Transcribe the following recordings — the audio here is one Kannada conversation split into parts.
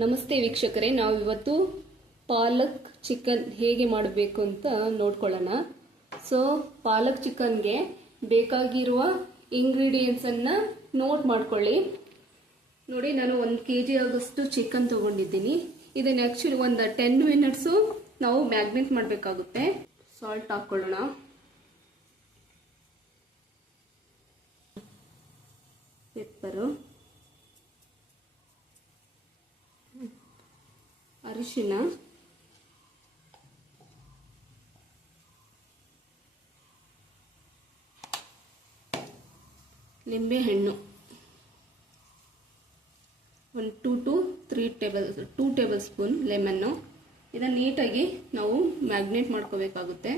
ನಮಸ್ತೆ ವೀಕ್ಷಕರೇ, ನಾವು ಇವತ್ತು ಪಾಲಕ್ ಚಿಕನ್ ಹೇಗೆ ಮಾಡಬೇಕು ಅಂತ ನೋಡ್ಕೊಳ್ಳೋಣ. ಪಾಲಕ್ ಚಿಕನ್ಗೆ ಬೇಕಾಗಿರುವ ಇಂಗ್ರೀಡಿಯೆಂಟ್ಸ್ ಅನ್ನ ನೋಟ್ ಮಾಡ್ಕೊಳ್ಳಿ. ನೋಡಿ, ನಾನು 1 kg ಆಗೋಷ್ಟು ಚಿಕನ್ ತಗೊಂಡಿದ್ದೀನಿ. ಇದನ್ನ ಆಕ್ಚುಲಿ ಒಂದು 10 ಮಿನಿಟ್ಸ್ ನಾವು ಮ್ಯಾಗ್ನೇಟ್ ಮಾಡಬೇಕಾಗುತ್ತೆ. ಸಾಲ್ಟ್ ಹಾಕೊಳ್ಳೋಣ. ಪೆಪ್ಪರು, ಅರಿಶಿನ, ನಿಂಬೆ ಹಣ್ಣು, 2 to 3 ಟೇಬಲ್ ಸ್ಪೂನ್ ಲೆಮನ್ನು. ಇದನ್ನು ನೀಟಾಗಿ ನಾವು ಮ್ಯಾಗ್ನೇಟ್ ಮಾಡ್ಕೋಬೇಕಾಗುತ್ತೆ.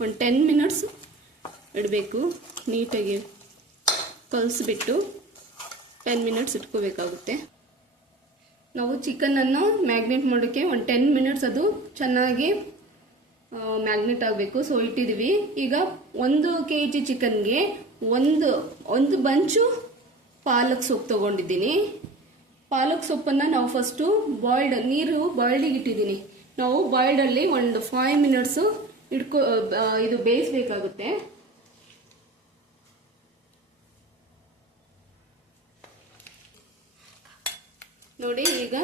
10 ಮಿನಿಟ್ಸ್ ಇಡಬೇಕು. ನೀಟಾಗಿ ಕಲಿಸ್ಬಿಟ್ಟು 10 ಮಿನಿಟ್ಸ್ ಇಟ್ಕೋಬೇಕಾಗುತ್ತೆ. ನಾವು ಚಿಕನನ್ನು ಮ್ಯಾಗ್ನೇಟ್ ಮಾಡೋಕ್ಕೆ 10 ಮಿನಿಟ್ಸ್ ಅದು ಚೆನ್ನಾಗಿ ಮ್ಯಾಗ್ನೇಟ್ ಆಗಬೇಕು. ಇಟ್ಟಿದ್ದೀವಿ. ಈಗ 1 kg ಚಿಕನ್ಗೆ ಒಂದು ಬಂಚು ಪಾಲಕ್ ಸೊಪ್ಪು ತಗೊಂಡಿದ್ದೀನಿ. ಪಾಲಕ್ ಸೊಪ್ಪನ್ನು ನಾವು ಫಸ್ಟು ನೀರು ಬಾಯ್ಲ್ಡಿಗೆ ಇಟ್ಟಿದ್ದೀನಿ. ನಾವು ಬಾಯ್ಲ್ಡಲ್ಲಿ ಒಂದು 5 ಮಿನಿಟ್ಸ್ ಇದು ಬೇಯಿಸಬೇಕಾಗುತ್ತೆ. ನೋಡಿ, ಈಗ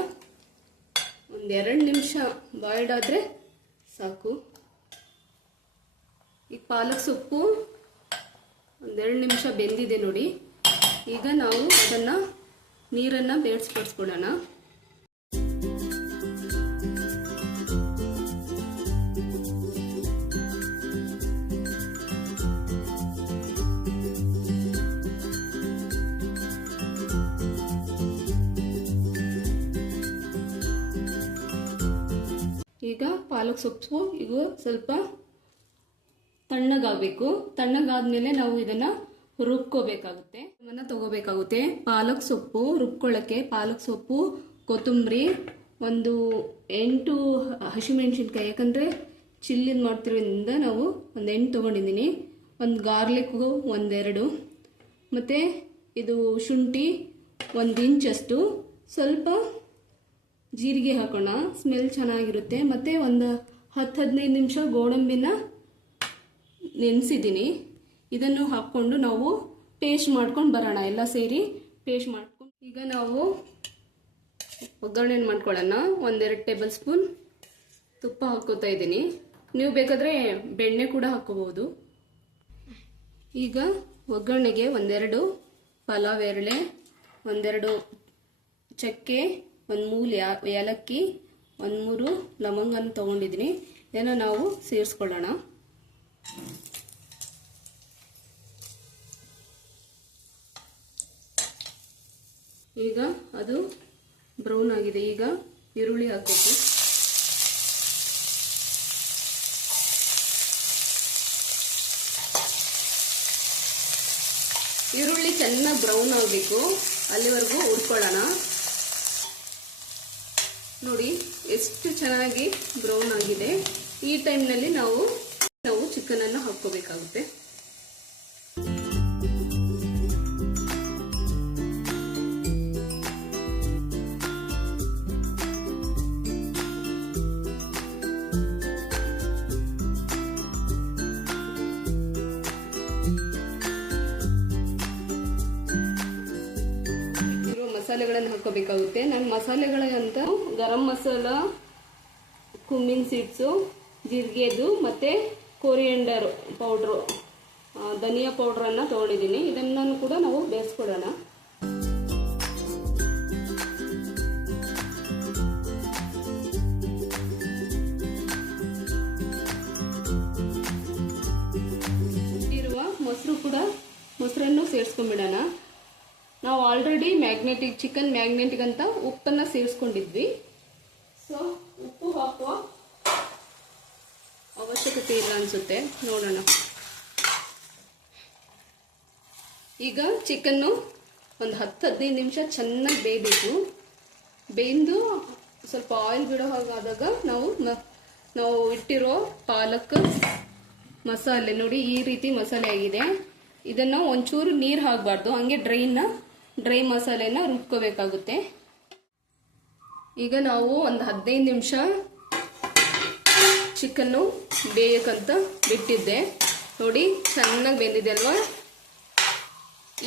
1-2 ನಿಮಿಷ ಬಾಯ್ಲ್ಡ್ ಆದರೆ ಸಾಕು. ಈ ಪಾಲಕ್ ಸೊಪ್ಪು 1-2 ನಿಮಿಷ ಬೆಂದಿದೆ ನೋಡಿ. ಈಗ ನಾವು ಅದನ್ನು ನೀರನ್ನು ಬೇಯಿಸ್ಕೊಳ್ಕೊಳ್ಳೋಣ. ಈಗ ಪಾಲಕ್ ಸೊಪ್ಪು ಈಗ ಸ್ವಲ್ಪ ತಣ್ಣಗಾಗಬೇಕು. ತಣ್ಣಗಾದ್ಮೇಲೆ ನಾವು ಇದನ್ನ ರುಬ್ಕೋಬೇಕಾಗುತ್ತೆ. ತಗೋಬೇಕಾಗುತ್ತೆ. ಪಾಲಕ್ ಸೊಪ್ಪು ರುಬ್ಕೊಳ್ಳೋಕ್ಕೆ ಪಾಲಕ್ ಸೊಪ್ಪು, ಕೊತ್ತಂಬರಿ, 8 ಹಸಿಮೆಣಸಿನ್ಕಾಯಿ, ಯಾಕಂದರೆ ಚಿಲ್ಲಿನ ಮಾಡ್ತಿರೋದ್ರಿಂದ ನಾವು 8 ತೊಗೊಂಡಿದ್ದೀನಿ. ಗಾರ್ಲಿಕ್ 1-2, ಮತ್ತು ಇದು ಶುಂಠಿ 1 ಇಂಚಷ್ಟು, ಸ್ವಲ್ಪ ಜೀರಿಗೆ ಹಾಕೋಣ, ಸ್ಮೆಲ್ ಚೆನ್ನಾಗಿರುತ್ತೆ. ಮತ್ತು 10-15 ನಿಮಿಷ ಗೋಡಂಬಿನ ನೆನೆಸಿದ್ದೀನಿ. ಇದನ್ನು ಹಾಕ್ಕೊಂಡು ನಾವು ಪೇಸ್ಟ್ ಮಾಡ್ಕೊಂಡು ಬರೋಣ. ಎಲ್ಲ ಸೇರಿ ಪೇಸ್ಟ್ ಮಾಡ್ಕೊಂಡು ಈಗ ನಾವು ಒಗ್ಗರಣೆ ಮಾಡ್ಕೊಳ್ಳೋಣ. 1-2 ಟೇಬಲ್ ಸ್ಪೂನ್ ತುಪ್ಪ ಹಾಕೋತಾ ಇದ್ದೀನಿ. ನೀವು ಬೇಕಾದರೆ ಬೆಣ್ಣೆ ಕೂಡ ಹಾಕೋಬಹುದು. ಈಗ ಒಗ್ಗರಣೆಗೆ 1-2 ಪಲಾವ್ ಎಲೆ, 1-2 ಚಕ್ಕೆ, 1 ಏಲಕ್ಕಿ, 1-3 ಲವಂಗನ ತಗೊಂಡಿದ್ದೀನಿ. ಇದನ್ನು ನಾವು ಸೇರಿಸ್ಕೊಳ್ಳೋಣ. ಈಗ ಅದು ಬ್ರೌನ್ ಆಗಿದೆ. ಈಗ ಈರುಳ್ಳಿ ಹಾಕಬೇಕು. ಈರುಳ್ಳಿ ಚೆನ್ನಾಗಿ ಬ್ರೌನ್ ಆಗಬೇಕು, ಅಲ್ಲಿವರೆಗೂ ಹುರ್ಕೊಳ್ಳೋಣ. ನೋಡಿ ಎಷ್ಟು ಚೆನ್ನಾಗಿ ಬ್ರೌನ್ ಆಗಿದೆ. ಈ ಟೈಮ್ನಲ್ಲಿ ನಾವು ಚಿಕನ್ ಅನ್ನು ಹಾಕೋಬೇಕಾಗುತ್ತೆ. ಮಸಾಲೆಗಳನ್ನು ಹಾಕೋಬೇಕಾಗುತ್ತೆ. ನಾನು ಮಸಾಲೆಗಳಂತ ಗರಂ ಮಸಾಲ, ಕುಮ್ಮಿನ್ ಸೀಡ್ಸು, ಜೀರಿಗೆದು, ಮತ್ತು ಕೊರಿಯಂಡರ್ ಪೌಡ್ರು, ಧನಿಯಾ ಪೌಡ್ರನ್ನು ತೊಗೊಂಡಿದ್ದೀನಿ. ಇದನ್ನು ಕೂಡ ನಾವು ಬೇಯಿಸ್ಕೊಳ್ಳೋಣ. ಇರುವ ಮೊಸರನ್ನು ಸೇರಿಸ್ಕೊಂಡ್ಬಿಡೋಣ. ನಾವು ಆಲ್ರೆಡಿ ಚಿಕನ್ ಮ್ಯಾಗ್ನೇಟಿಗಂತ ಉಪ್ಪನ್ನು ಸೇರಿಸ್ಕೊಂಡಿದ್ವಿ. ಉಪ್ಪು ಹಾಕುವ ಅವಶ್ಯಕತೆ ಇಲ್ಲ ಅನಿಸುತ್ತೆ. ನೋಡೋಣ. ಈಗ ಚಿಕನ್ನು 10-15 ನಿಮಿಷ ಚೆನ್ನಾಗಿ ಬೇಯಬೇಕು. ಬೇಯ್ದು ಸ್ವಲ್ಪ ಆಯಿಲ್ ಬಿಡೋ ಹಾಗಾದಾಗ ನಾವು ಇಟ್ಟಿರೋ ಪಾಲಕ್ ಮಸಾಲೆ ನೋಡಿ, ಈ ರೀತಿ ಮಸಾಲೆ ಆಗಿದೆ. ಇದನ್ನು ಒಂಚೂರು ನೀರು ಹಾಕಬಾರ್ದು, ಹಂಗೆ ಡ್ರೈ ಮಸಾಲೆನ ರುಬ್ಕೋಬೇಕಾಗುತ್ತೆ. ಈಗ ನಾವು ಒಂದು 15 ನಿಮಿಷ ಚಿಕನ್ನು ಬೇಯಕ್ಕಂತ ಬಿಟ್ಟಿದ್ದೆ. ನೋಡಿ ಚೆನ್ನಾಗಿ ಬೆಂದಿದೆ ಅಲ್ವಾ.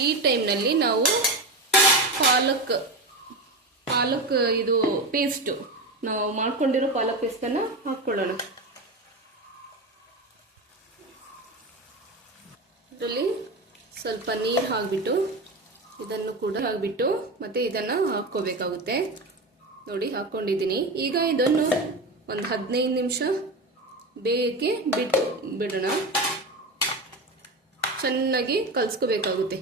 ಈ ಟೈಮ್ನಲ್ಲಿ ನಾವು ಪಾಲಕ್ ಇದು ಪೇಸ್ಟು, ನಾವು ಮಾಡ್ಕೊಂಡಿರೋ ಪಾಲಕ್ ಪೇಸ್ಟನ್ನು ಹಾಕ್ಕೊಳ್ಳೋಣ. ಇದರಲ್ಲಿ ಸ್ವಲ್ಪ ನೀರು ಹಾಕ್ಬಿಟ್ಟು ಇದನ್ನು ಕೂಡ ಹಾಕ್ಬಿಟ್ಟು ಮತ್ತೆ ಇದನ್ನು ಹಾಕ್ಕೋಬೇಕಾಗುತ್ತೆ. ನೋಡಿ ಹಾಕ್ಕೊಂಡಿದ್ದೀನಿ. ಈಗ ಇದನ್ನು ಒಂದು 15 ನಿಮಿಷ ಬೇಯಕ್ಕೆ ಬಿಡೋಣ. ಚೆನ್ನಾಗಿ ಕಲಿಸ್ಕೋಬೇಕಾಗುತ್ತೆ.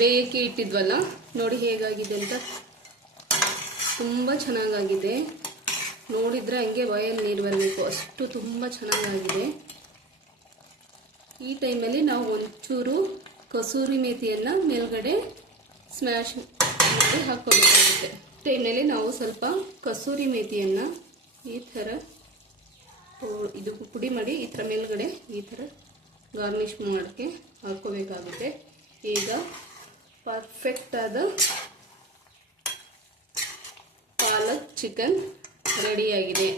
ಬೇಯಕ್ಕೆ ಇಟ್ಟಿದ್ವಲ್ಲ, ನೋಡಿ ಹೇಗಾಗಿದೆ ಅಂತ. ತುಂಬ ಚೆನ್ನಾಗಾಗಿದೆ. ನೋಡಿದ್ರೆ ಹಂಗೆ ಬಾಯಲ್ಲಿ ನೀರು ಬರಬೇಕು, ಅಷ್ಟು ತುಂಬ ಚೆನ್ನಾಗಾಗಿದೆ. ಈ ಟೈಮಲ್ಲಿ ನಾವು ಒಂಚೂರು ಕಸೂರಿ ಮೇಥಿಯನ್ನು ಮೇಲ್ಗಡೆ ಸ್ಮ್ಯಾಶ್ ಮಾಡಿ ಹಾಕ್ಕೋಬೇಕಾಗುತ್ತೆ. ಟೈಮ್ನಲ್ಲಿ ನಾವು ಸ್ವಲ್ಪ ಕಸೂರಿ ಮೇಥಿಯನ್ನು ಈ ಥರ ಇದು ಪುಡಿ ಮಾಡಿ ಈ ಥರ ಮೇಲ್ಗಡೆ ಈ ಥರ ಗಾರ್ನಿಷ್ ಮಾಡೋಕ್ಕೆ ಹಾಕ್ಕೋಬೇಕಾಗುತ್ತೆ. ಈಗ ಪರ್ಫೆಕ್ಟ್ ಆದ ಪಾಲಕ್ ಚಿಕನ್ ರೆಡಿಯಾಗಿದೆ.